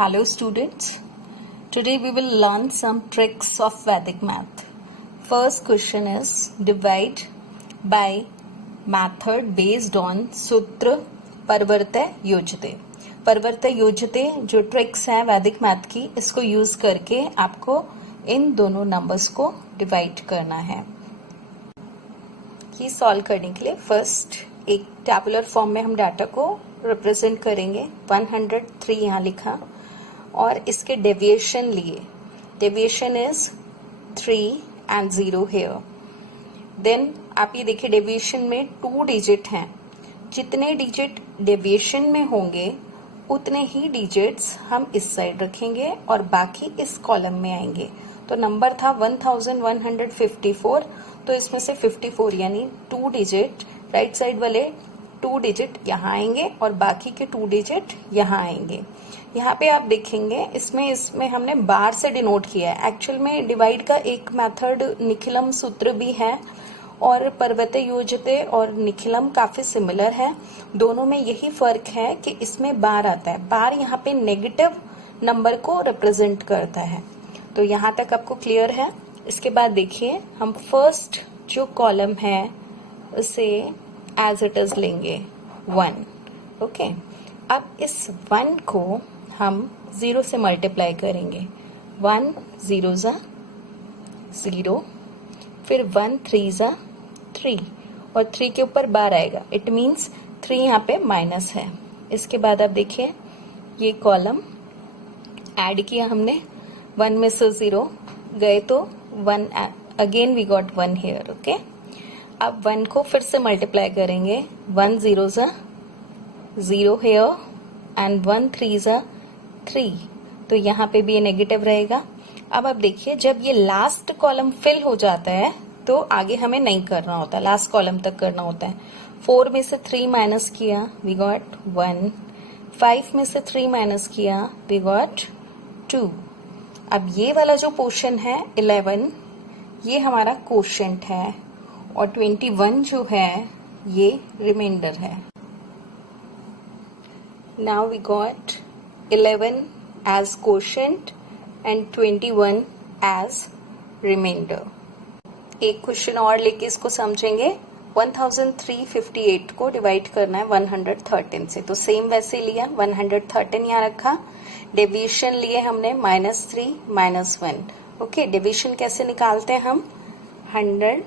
Hello students, today we will learn some tricks of Vedic math. First question is divide by method based on सूत्र परिवर्तय योजते. परिवर्तय योजते जो tricks हैं वैदिक math की, इसको use करके आपको इन दोनों नंबर्स को डिवाइड करना है. ये सॉल्व करने के लिए फर्स्ट एक टैबुलर फॉर्म में हम डाटा को रिप्रेजेंट करेंगे. 103 यहाँ लिखा और इसके डेविएशन लिए. Deviation is 3 and 0 here. Then आप ये देखिए डेविएशन में 2 डिजिट हैं. जितने डिजिट डेविएशन में होंगे उतने ही डिजिट्स हम इस साइड रखेंगे और बाकी इस कॉलम में आएंगे. तो नंबर था 1154, तो इसमें से 54 यानी 2 डिजिट राइट साइड वाले 2 डिजिट यहाँ आएंगे और बाकी के 2 डिजिट यहाँ आएंगे. यहाँ पे आप देखेंगे इसमें हमने बार से डिनोट किया है. एक्चुअल में डिवाइड का एक मेथड निखिलम सूत्र भी है और पर्वते योजते और निखिलम काफी सिमिलर है. दोनों में यही फर्क है कि इसमें बार आता है. बार यहाँ पे नेगेटिव नंबर को रिप्रेजेंट करता है. तो यहाँ तक आपको क्लियर है. इसके बाद देखिए हम फर्स्ट जो कॉलम है उसे एज इट इज लेंगे 1. ओके, अब इस 1 को हम 0 से मल्टीप्लाई करेंगे. 1 0 जा 0, फिर 1 3 जा 3 और 3 के ऊपर बार आएगा. इट मीन्स 3 यहाँ पे माइनस है. इसके बाद आप देखिए ये कॉलम ऐड किया हमने. 1 में से 0 गए तो 1 again we got 1 here. Okay, अब 1 को फिर से मल्टीप्लाई करेंगे. 1 0 जा 0 हियर एंड 1 3 जा 3, तो यहाँ पे भी ये नेगेटिव रहेगा. अब आप देखिए जब ये लास्ट कॉलम फिल हो जाता है तो आगे हमें नहीं करना होता, लास्ट कॉलम तक करना होता है. 4 में से 3 माइनस किया वी गॉट 1. 5 में से 3 माइनस किया वी गॉट 2. अब ये वाला जो पोर्शन है 11 ये हमारा कोशेंट है और 21 जो है ये रिमाइंडर है. Now we got 11 as quotient and 21 as remainder. एक क्वेश्चन और लेके इसको समझेंगे. 1358 को डिवाइड करना है 113 से, तो सेम वैसे लिया. 113 यहाँ रखा. डेविएशन लिए हमने -3 -1. ओके, डेविएशन कैसे निकालते हैं हम? 100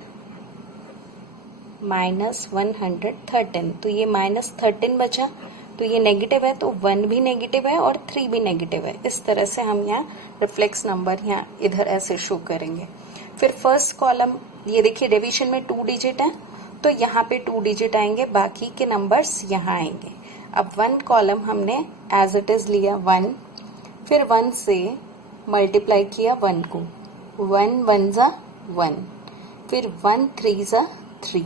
माइनस 113, तो ये -13 बचा. तो ये नेगेटिव है तो 1 भी नेगेटिव है और 3 भी नेगेटिव है. इस तरह से हम यहाँ रिफ्लेक्स नंबर यहाँ इधर ऐसे शो करेंगे. फिर फर्स्ट कॉलम ये देखिए डेविएशन में 2 डिजिट है तो यहाँ पे 2 डिजिट आएंगे, बाकी के नंबर्स यहाँ आएंगे. अब 1 कॉलम हमने एज इट इज लिया 1, फिर 1 से मल्टीप्लाई किया 1 को. 1 1 जा 1, फिर 1 3 जा 3.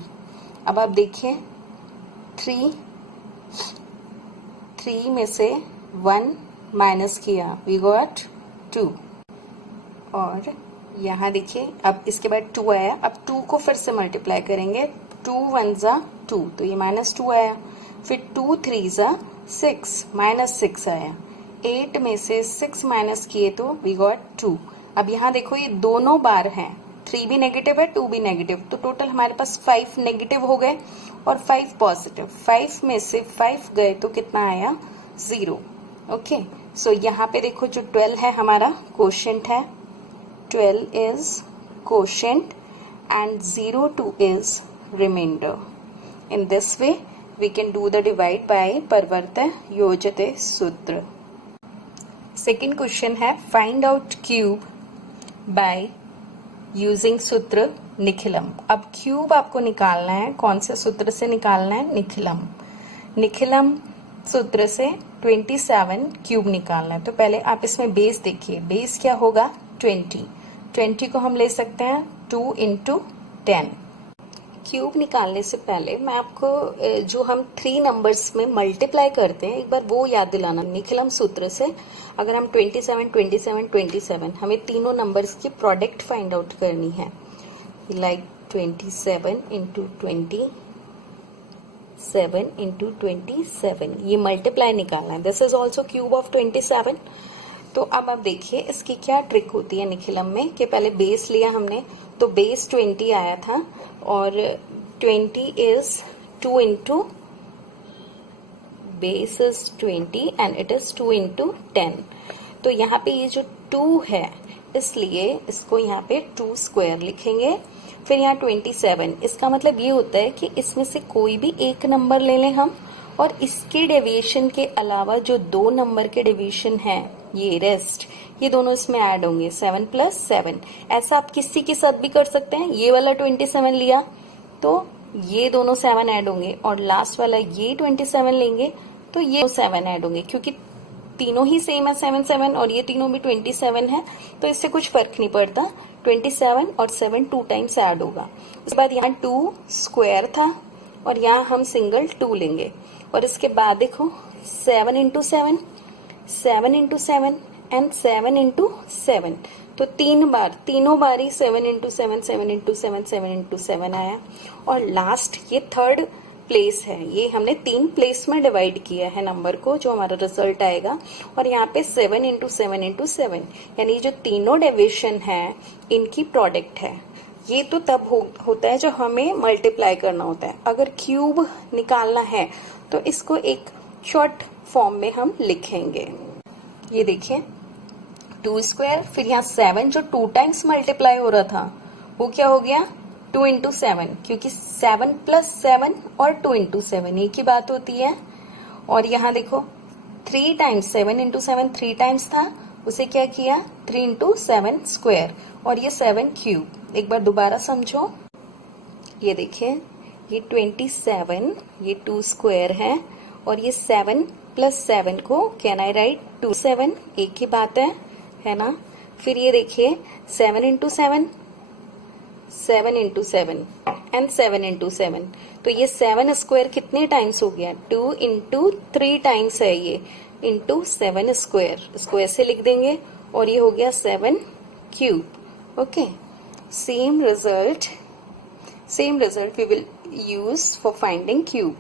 अब आप देखिए 3 में से 1 माइनस किया वी गॉट 2. और यहाँ देखिए अब इसके बाद 2 आया. अब 2 को फिर से मल्टीप्लाई करेंगे. 2 1 जा 2, तो ये -2 आया. फिर 2 3 जा 6, -6 आया. 8 में से 6 माइनस किए तो वी गॉट 2. अब यहाँ देखो ये दोनों बार हैं. 3 भी नेगेटिव है 2 भी नेगेटिव, तो टोटल हमारे पास 5 नेगेटिव हो गए और 5 पॉजिटिव. 5 में से 5 गए तो कितना आया? 0. ओके, सो यहाँ पे देखो जो 12 है हमारा कोशेंट है. 12 is quotient and 02 is remainder. In this way we can do the divide by परिवर्तय योजते सूत्र. सेकेंड क्वेश्चन है find out cube by using सूत्र निखिलम. अब क्यूब आपको निकालना है. कौन से सूत्र से निकालना है? निखिलम. निखिलम सूत्र से 27 क्यूब निकालना है. तो पहले आप इसमें बेस देखिए. बेस क्या होगा? 20 को हम ले सकते हैं 2 × 10. क्यूब निकालने से पहले मैं आपको जो हम 3 नंबर्स में मल्टीप्लाई करते हैं एक बार वो याद दिलाना. निखिलम सूत्र से अगर हम 27 27 27 हमें तीनों नंबर्स की प्रोडक्ट फाइंड आउट करनी है. लाइक 27 × 20 7 इंटू 27, ये मल्टीप्लाई निकालना है। This is also cube of 27। तो अब आप देखिए इसकी क्या ट्रिक होती है निखिलम में, कि पहले बेस लिया हमने, तो बेस 20 आया था, और 20 is 2 into, base is 20 and it is 2 into 10। तो यहाँ पे ये जो 2 है, इसलिए इसको यहाँ पे 2 स्क्वायर लिखेंगे। फिर यहाँ 27, इसका मतलब ये होता है कि इसमें से कोई भी एक नंबर ले लें हम, और इसके डेविएशन के अलावा जो 2 नंबर के डेविएशन है, ये रेस्ट, ये दोनों इसमें ऐड होंगे, 7 प्लस 7। ऐसा आप किसी के साथ भी कर सकते हैं। ये वाला 27 लिया तो ये दोनों 7 ऐड होंगे, और लास्ट वाला ये 27 लेंगे तो ये 7 ऐड होंगे, क्योंकि तीनों ही सेम है 7 7, और ये तीनों भी 27 है, तो इससे कुछ फर्क नहीं पड़ता। 27 और 7 2 टाइम्स ऐड होगा। उसके बाद यहाँ 2 स्क्वायर था, और यहाँ हम सिंगल 2 लेंगे, और इसके बाद देखो 7 इंटू 7, 7 इंटू 7 एंड 7 इंटू 7, तो तीनों बारी 7 इंटू 7, 7 इंटू 7, 7 इंटू 7 आया। और लास्ट ये थर्ड प्लेस है, ये हमने 3 प्लेस में डिवाइड किया है नंबर को, जो हमारा रिजल्ट आएगा। और यहाँ पे 7 इंटू 7 इंटू 7, यानी जो तीनों डेविएशन है इनकी प्रोडक्ट है। ये तो तब होता है जो हमें मल्टीप्लाई करना होता है। अगर क्यूब निकालना है तो इसको एक शॉर्ट फॉर्म में हम लिखेंगे। ये देखिए 2 स्क्वायर, फिर यहाँ 7 जो 2 टाइम्स मल्टीप्लाई हो रहा था वो क्या हो गया, 2 इंटू 7, क्योंकि 7 प्लस 7 और 2 इंटू 7 एक ही बात होती है। और यहाँ देखो 3 टाइम्स, 7 इंटू 7 3 टाइम्स था, उसे क्या किया 3 इंटू 7 स्क्वायर, और ये 7 क्यूब। एक बार दोबारा समझो, ये देखिए ये 27, ये 2 स्क्वायर है, और ये 7 प्लस 7 को कैन आई राइट 2 7, एक ही बात है ना। फिर ये देखिए 7 इंटू 7, 7 इंटू 7 एंड 7 इंटू 7, तो ये 7 स्क्वायर कितने टाइम्स हो गया, 2 इंटू 3 टाइम्स है ये, इंटू 7 स्क्वायर, इसको ऐसे लिख देंगे, और ये हो गया 7 cube. Okay, same result we will use for finding cube.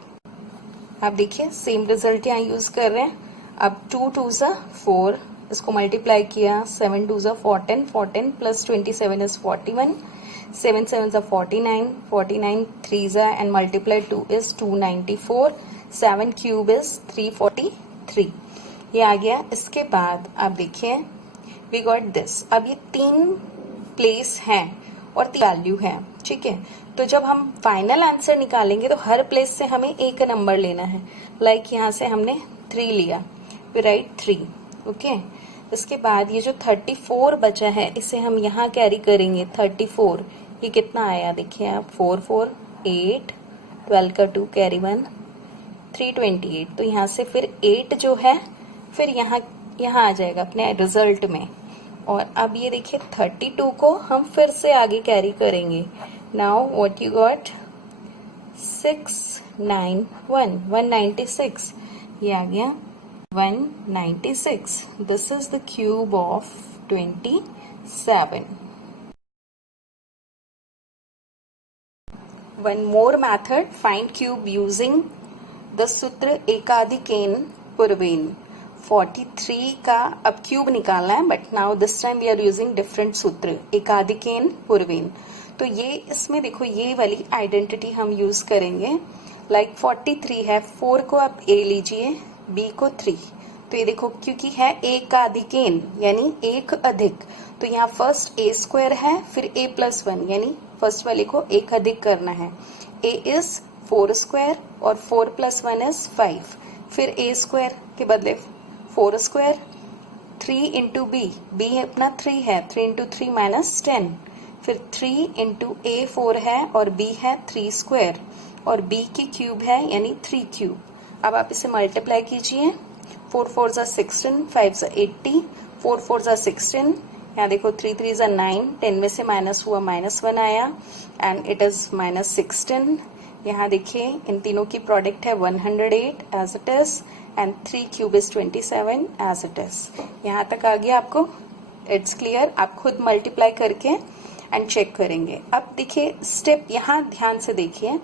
आप देखिए सेम रिजल्ट यहाँ यूज कर रहे हैं। अब 2 2 सा 4, इसको मल्टीप्लाई किया, 7 2 सा 14, 14 प्लस 27 इज 41, 7 7 सा 49, 49 3 सा and multiply 2 is 294, 7 cube is 343, ये आ गया। इसके बाद आप देखिए वी गॉट दिस। अब ये 3 प्लेस हैं और 3 वैल्यू है, ठीक है। तो जब हम फाइनल आंसर निकालेंगे तो हर प्लेस से हमें एक नंबर लेना है। लाइक यहाँ से हमने 3 लिया, फिर राइट 3, ओके। इसके बाद ये जो 34 बचा है इसे हम यहाँ कैरी करेंगे। 34 ये कितना आया देखिए आप, 4 4 8, 12 का 2 कैरी 1, 328। तो यहाँ से फिर 8 जो है फिर यहाँ आ जाएगा अपने रिजल्ट में। और अब ये देखिए 32 को हम फिर से आगे कैरी करेंगे। नाउ व्हाट यू गॉट, 691, 196, ये आ गया 196। This is the cube of 27। One more method, find cube using the सूत्र एकाधिकेन पूर्वेन। 43 का अब क्यूब निकालना है, but now this time we are using different सूत्र, एकाधिकेन पूर्वेन। तो ये इसमें देखो ये वाली आइडेंटिटी हम यूज करेंगे। लाइक 43 है, 4 को आप ए लीजिए, बी को 3, तो ये देखो क्योंकि है एकाधिकेन यानी एक अधिक, तो यहाँ फर्स्ट ए स्क्वायर है, फिर ए प्लस 1 यानी फर्स्ट वाले को एक अधिक करना है। ए इज 4 स्क्वायर और 4 प्लस 1 इज 5, फिर ए स्क्वायर के बदले 4 स्क्वायर, 3 इंटू बी अपना 3 है, 3 इंटू 3 माइनस 10, फिर 3 इंटू ए 4 है और बी है 3 स्क्वायर, और बी की क्यूब है यानी 3 क्यूब। अब आप इसे मल्टीप्लाई कीजिए, 4 4 जा 16, 5 जा 80, 4 4 जा 16, यहाँ देखो 3 3 जा 9, 10 में से माइनस हुआ -1 आया एंड इट इज -16। यहाँ देखिए इन तीनों की प्रोडक्ट है 108 as it is and 3 cube is 27 as it is. यहाँ तक आ गया आपको, इट्स क्लियर। आप खुद मल्टीप्लाई करके एंड चेक करेंगे। अब देखिए स्टेप यहाँ ध्यान से देखिए,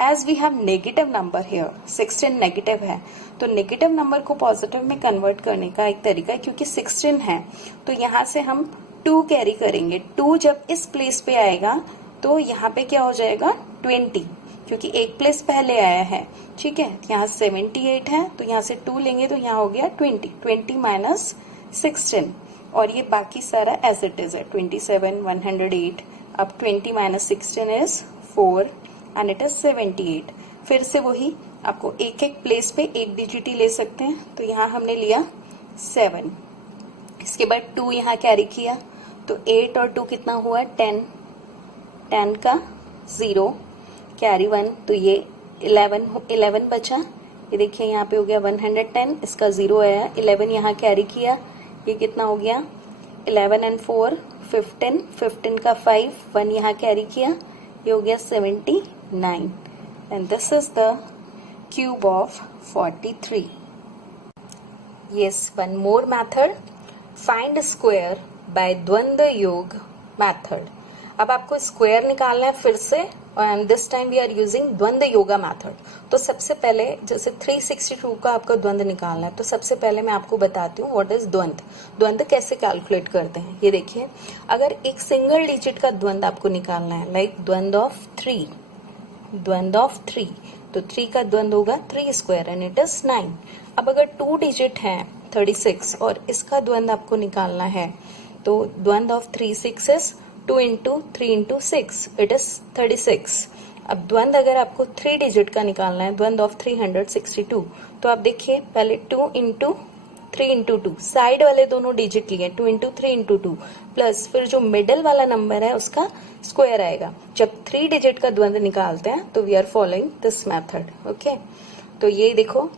as we have negative number here, 16 negative है, तो नेगेटिव नंबर को पॉजिटिव में कन्वर्ट करने का एक तरीका है, क्योंकि 16 है तो यहाँ से हम 2 कैरी करेंगे। 2 जब इस प्लेस पे आएगा तो यहाँ पे क्या हो जाएगा 20, क्योंकि एक प्लेस पहले आया है। ठीक है, यहाँ 78 है तो यहाँ से 2 लेंगे तो यहाँ हो गया 20 माइनस 16, और ये बाकी सारा एज इट इज है 27, 108। अब 20 minus 16 is 4 and it is 78। फिर से वही, आपको एक एक प्लेस पे एक डिजिट ही ले सकते हैं, तो यहाँ हमने लिया 7। इसके बाद 2 यहाँ कैरी किया तो 8 और 2 कितना हुआ 10, 10 का 0 कैरी 1 तो ये 11 बचा। ये देखिए यहाँ पे हो गया 110, इसका 0 आया। 11 यहाँ कैरी किया, ये कितना हो गया 11 एंड 4 15, 15 का 5, 1 यहाँ कैरी किया, ये हो गया 79 and this is the cube of 43। Yes, one more method, find square by द्वंद्व योग मेथड। अब आपको स्क्वायर निकालना है फिर से, and this time we are using द्वंद्व योगा मेथड। तो सबसे पहले जैसे 362 का आपको द्वंद्व निकालना है, तो सबसे पहले मैं आपको बताती हूँ व्हाट इज द्वंद्व, द्वंद्व कैसे कैलकुलेट करते हैं। ये देखिए, अगर एक सिंगल डिजिट का द्वंद्व आपको निकालना है, लाइक द्वंद्व ऑफ 3, द्वंद्व ऑफ 3, तो 3 का द्वंद्व होगा 3 स्क्वायर एंड इट इज 9। अब अगर 2 डिजिट है 36 और इसका द्वंद्व आपको निकालना है, तो द्वंद्व of 3 6 is 2 into 3 into 6, it is 36। अब द्वंद्व अगर आपको 3 डिजिट का निकालना है, द्वंद्व ऑफ 362, तो आप देखिए पहले 2 इंटू 3 इंटू 2, साइड वाले दोनों डिजिट लिए 2 इंटू 3 इंटू 2, प्लस फिर जो मिडल वाला नंबर है उसका स्क्वायर आएगा। जब 3 डिजिट का द्वंद्व निकालते हैं तो we are following this method. Okay, तो ये देखो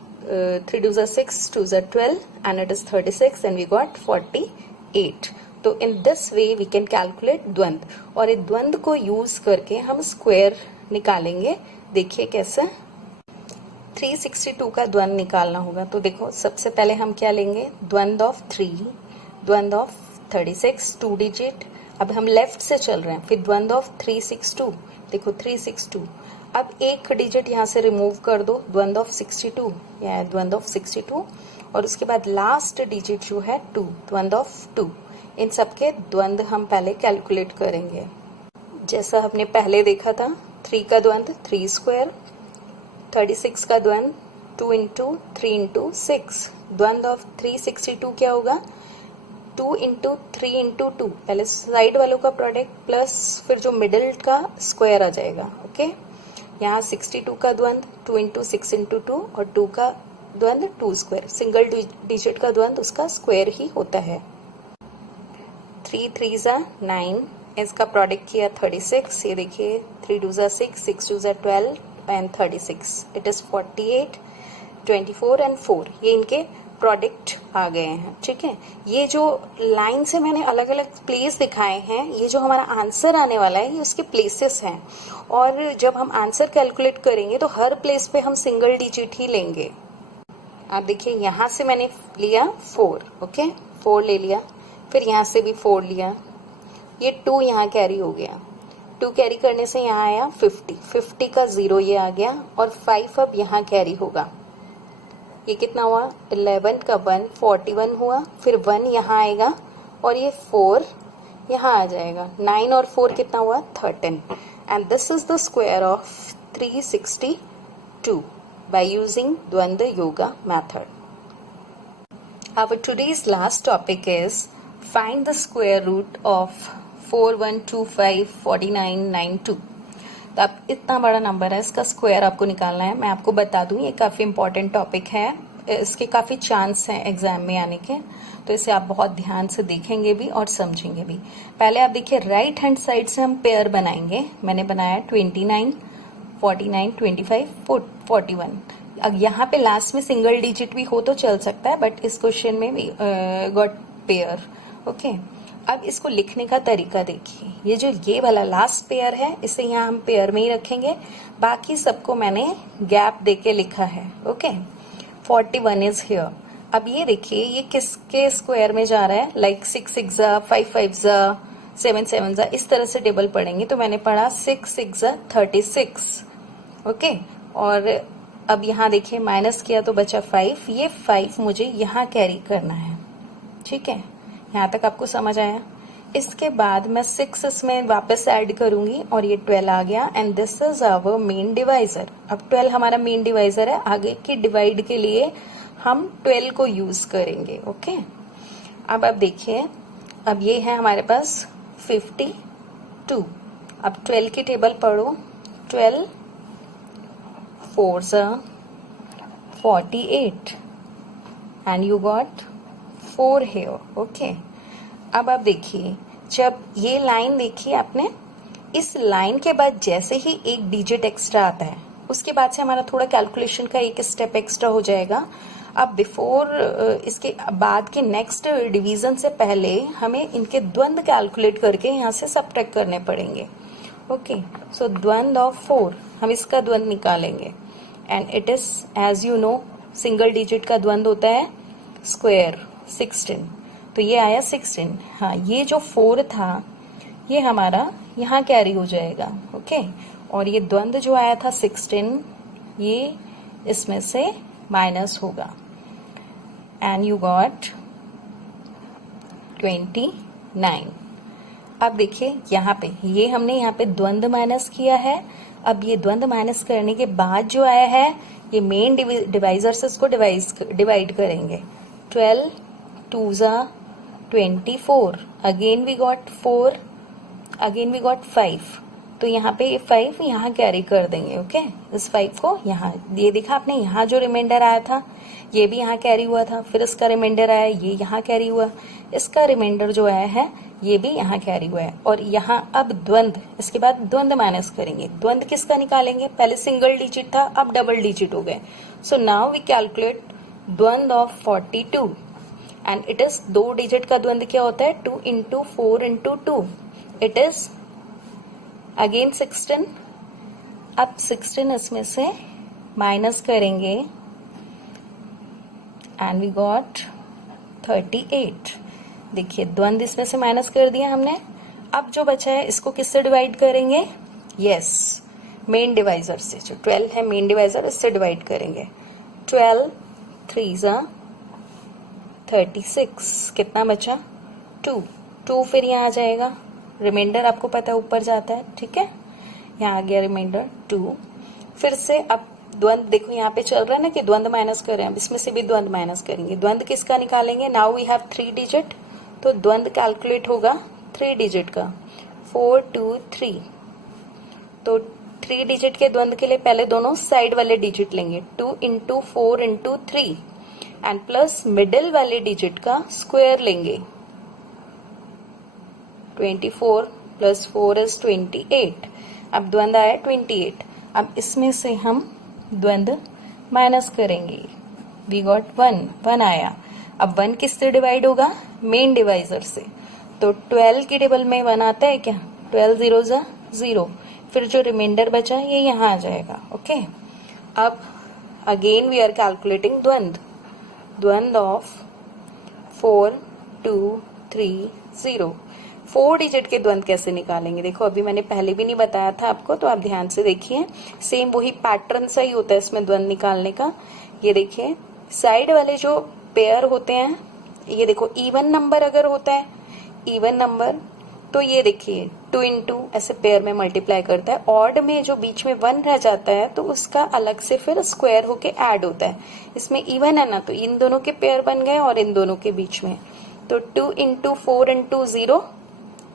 3 2 6, 2 12 and it is 36 and we got 48। तो in this way we can calculate द्वंद्व, और इस द्वंद्व को यूज करके हम स्क्वायर निकालेंगे। देखिए कैसे, 362 का द्वंद्व निकालना होगा। तो देखो सबसे पहले हम क्या लेंगे, द्वंद्व ऑफ 3, द्वंद्व ऑफ 36 2 डिजिट। अब हम लेफ्ट से चल रहे हैं, फिर द्वंद्व ऑफ 362, देखो 362। अब एक डिजिट यहाँ से रिमूव कर दो, द्वंद्व ऑफ 62 या द्वंद्व ऑफ 62, और उसके बाद लास्ट डिजिट जो है 2, द्वंद्व ऑफ 2। इन सबके द्वंद्व हम पहले कैलकुलेट करेंगे। जैसा हमने पहले देखा था, 3 का द्वंद्व 3 स्क्वायर, 36 का द्वंद्व 2 इंटू 3 इंटू 6, द्वंद्व ऑफ 362 क्या होगा 2 इंटू 3 इंटू 2, पहले साइड वालों का प्रोडक्ट प्लस फिर जो मिडिल का स्क्वायर आ जाएगा। ओके, यहाँ 62 का द्वंद्व 2 इंटू 6 इंटू 2 और 2 का द्वंद्व 2 स्क्वायर, सिंगल डिजिट का द्वंद्व उसका स्क्वायर ही होता है। 3 3 9, इसका प्रोडक्ट किया 36, ये देखिए 3 2 6, 6 2 12 एंड 36, इट इज 48, 24 एंड 4, ये इनके प्रोडक्ट आ गए हैं। ठीक है, ये जो लाइन से मैंने अलग अलग प्लेस दिखाए हैं, ये जो हमारा आंसर आने वाला है ये उसके प्लेसेस हैं, और जब हम आंसर कैलकुलेट करेंगे तो हर प्लेस पे हम सिंगल डिजिट ही लेंगे। आप देखिए यहाँ से मैंने लिया 4, ओके 4 ले लिया, फिर यहाँ से भी 4 लिया, ये 2 यहाँ कैरी हो गया, 2 कैरी करने से यहाँ आया 50, 50 का 0 ये आ गया, और 5 अब यहाँ कैरी होगा, ये कितना हुआ 11 का 1 41 हुआ, फिर 1 यहाँ आएगा और ये 4 यहाँ आ जाएगा, 9 और 4 कितना हुआ 13, and this is the square of 362 by using द्वंद्व yoga method. Our today's last topic is find the square root of 41254992. तो आप इतना बड़ा नंबर है, इसका स्क्वायर आपको निकालना है। मैं आपको बता दूं ये काफी इंपॉर्टेंट टॉपिक है, इसके काफी चांस हैं एग्जाम में आने के, तो इसे आप बहुत ध्यान से देखेंगे भी और समझेंगे भी। पहले आप देखिए राइट हैंड साइड से हम पेयर बनाएंगे। मैंने बनाया 29 49 25 41। अब यहाँ पे लास्ट में सिंगल डिजिट भी हो तो चल सकता है, बट इस क्वेश्चन में भी गॉट पेयर। ओके, अब इसको लिखने का तरीका देखिए, ये जो ये वाला लास्ट पेयर है इसे यहाँ हम पेयर में ही रखेंगे, बाकी सबको मैंने गैप देके लिखा है। Okay, 41 is here. अब ये देखिए ये किसके स्क्वायर में जा रहा है, लाइक 6 6 5 5 7 7 जा, इस तरह से टेबल पढ़ेंगे। तो मैंने पढ़ा 6 6 जा 36। ओके, और अब यहाँ देखिए माइनस किया तो बचा 5, ये 5 मुझे यहाँ कैरी करना है। ठीक है, यहाँ तक आपको समझ आया। इसके बाद मैं 6 इसमें वापस ऐड करूंगी और ये 12 आ गया, and this is our main divisor. अब 12 हमारा मेन डिवाइजर है, आगे की डिवाइड के लिए हम 12 को यूज करेंगे। ओके, अब आप देखिए, अब ये है हमारे पास 52। अब 12 की टेबल पढ़ो। 12 4 जा 48 and you got 4 here। Okay, अब आप देखिए, जब ये लाइन देखी आपने, इस लाइन के बाद जैसे ही एक डिजिट एक्स्ट्रा आता है, उसके बाद से हमारा थोड़ा कैलकुलेशन का एक स्टेप एक्स्ट्रा हो जाएगा। अब बिफोर इसके बाद के नेक्स्ट डिवीजन से पहले हमें इनके द्वंद्व कैलकुलेट करके यहाँ से सबट्रैक्ट करने पड़ेंगे। ओके, सो द्वंद्व ऑफ 4, हम इसका द्वंद्व निकालेंगे, and it is as you know single digit का द्वंद्व होता है स्क्वायर 16, तो ये आया 16। हाँ, ये जो 4 था ये हमारा यहाँ कैरी हो जाएगा। ओके, और ये द्वंद्व जो आया था 16, ये इसमें से माइनस होगा, एंड यू गॉट 29। अब देखिए यहाँ पे, ये हमने यहाँ पे द्वंद्व माइनस किया है। अब ये द्वंद्व माइनस करने के बाद जो आया है, ये मेन डिवाइजर से इसको डिवाइड करेंगे। 12 2 जा 24, again we got 4, again we got 5, तो यहाँ पे 5 यहाँ कैरी कर देंगे। ओके, इस 5 को यहाँ, ये देखा आपने, यहाँ जो रिमाइंडर आया था ये भी यहाँ कैरी हुआ था, फिर इसका रिमाइंडर आया, ये यहाँ कैरी हुआ, इसका रिमाइंडर जो आया है ये भी यहाँ कैरी हुआ है। और यहाँ अब द्वंद्व, इसके बाद द्वंद्व माइनस करेंगे। द्वंद्व किसका निकालेंगे, पहले सिंगल डिजिट था, अब डबल डिजिट हो गए। सो नाउ वी कैलकुलेट द्वंद्व of 42, and it is, 2 digit का द्वंद्व क्या होता है, 2 into 4 into 2, it is again 16। अब 16 इसमें से माइनस करेंगे, एंड वी गॉट 38। देखिए द्वंद्व इसमें से माइनस कर दिया हमने। अब जो बचा है इसको किससे डिवाइड करेंगे, यस मेन डिवाइजर से, जो 12 है मेन डिवाइजर, इससे डिवाइड करेंगे। 12 3 जा 36, कितना बचा 2 फिर यहाँ आ जाएगा, रिमाइंडर आपको पता है ऊपर जाता है। ठीक है, यहाँ आ गया रिमाइंडर 2। फिर से अब द्वंद्व देखो यहाँ पे चल रहा है ना कि द्वंद्व माइनस कर रहे हैं, अब इसमें से भी द्वंद्व माइनस करेंगे। द्वंद्व किसका निकालेंगे, नाउ वी हैव 3 डिजिट, तो द्वंद्व कैलकुलेट होगा 3 डिजिट का, 4 2 3। तो 3 डिजिट के द्वंद्व के लिए पहले दोनों साइड वाले डिजिट लेंगे, 2 into 4 into 3, and plus middle वाले डिजिट का स्क्वायर लेंगे। 24 प्लस 4 इज 28। अब द्वंद्व आया 28। अब इसमें से हम द्वंद्व माइनस करेंगे, वी गॉट 1 आया। अब 1 किससे डिवाइड होगा, मेन डिवाइजर से, तो 12 की टेबल में 1 आता है क्या, 12 0 जा 0, फिर जो रिमाइंडर बचा ये यहाँ आ जाएगा। ओके, अब अगेन वी आर कैलकुलेटिंग द्वंद्व ऑफ 4 2 3 0। 4 डिजिट के द्वंद्व कैसे निकालेंगे, देखो अभी मैंने पहले भी नहीं बताया था आपको, तो आप ध्यान से देखिए, सेम वही पैटर्न सा ही होता है इसमें द्वंद्व निकालने का। ये देखिए साइड वाले जो पेयर होते हैं, ये देखो इवन नंबर अगर होता है, इवन नंबर, तो ये देखिए 2 इंटू ऐसे पेयर में मल्टीप्लाई करता है। ऑड में जो बीच में 1 रह जाता है तो उसका अलग से फिर स्क्वायर होके ऐड होता है। इसमें इवन है ना, तो इन दोनों के पेयर बन गए और इन दोनों के बीच में, तो 2 इंटू 4 इंटू 0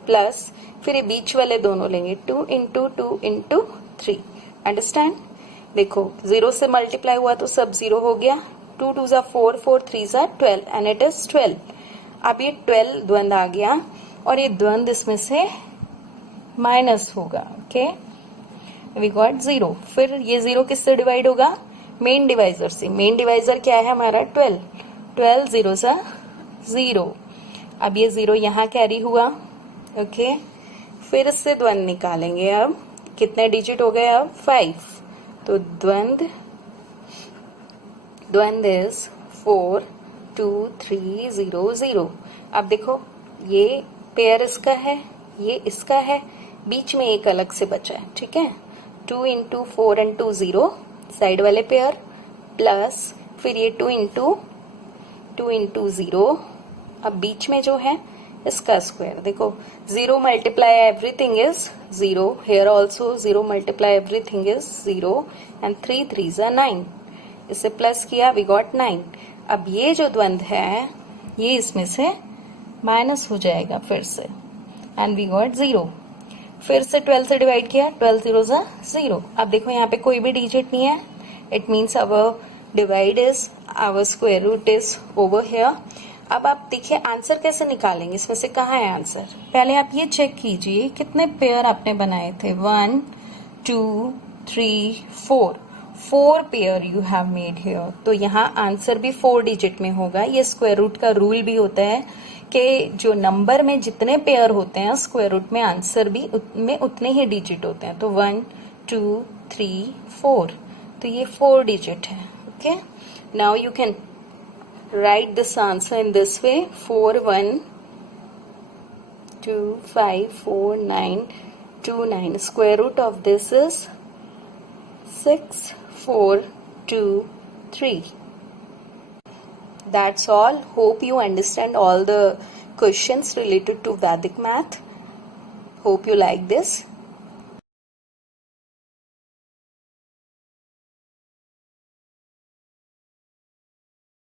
प्लस फिर ये बीच वाले दोनों लेंगे, 2 इंटू 2 इंटू 3। अंडरस्टैंड, देखो 0 से मल्टीप्लाई हुआ तो सब 0 हो गया, 2 2 जा 4 4 3 जा 12 एंड इट इज 12। अब ये 12 द्वंद्व आ गया और ये द्वंद्व इसमें से माइनस होगा। Okay, we got 0। फिर ये 0 किससे डिवाइड होगा, मेन डिवाइजर से। मेन डिवाइजर क्या है हमारा 12, 12 0 जा 0। अब ये 0 यहाँ कैरी हुआ। ओके, फिर इससे द्वंद्व निकालेंगे। अब कितने डिजिट हो गए, अब 5, तो द्वंद्व इज 4 2 3 0 0। अब देखो ये पेयर इसका है, ये इसका है, बीच में एक अलग से बचा है, ठीक है। 2 इंटू 4 एंड 2 0 साइड वाले पेयर, प्लस फिर ये 2 इंटू 0, अब बीच में जो है इसका स्क्वायर। देखो 0 multiply everything is 0, here also 0 multiply everything is 0 and 3 3 9, इसे प्लस किया वी गॉट 9। अब ये जो द्वंद्व है ये इसमें से माइनस हो जाएगा फिर से, एंड वी गॉट 0। फिर से 12 से डिवाइड किया, 12 0 0। अब देखो यहाँ पे कोई भी डिजिट नहीं है, it means our divide is, our square root is over here. अब आप देखिए आंसर कैसे निकालेंगे, इसमें से कहाँ है आंसर। पहले आप ये चेक कीजिए कितने पेयर आपने बनाए थे, 1 2 3 4, 4 pair you have made here. तो यहाँ आंसर भी 4 डिजिट में होगा। ये स्क्वायर रूट का रूल भी होता है कि जो नंबर में जितने पेयर होते हैं स्क्वायर रूट में आंसर भी में उतने ही डिजिट होते हैं। तो 1 2 3 4, तो ये 4 डिजिट है। Okay, now you can write this answer in this way, 4 1 2 5 4 9 2 9. Square root of this is 6 4 2 3. That's all. Hope you understand all the questions related to Vedic math. Hope you like this.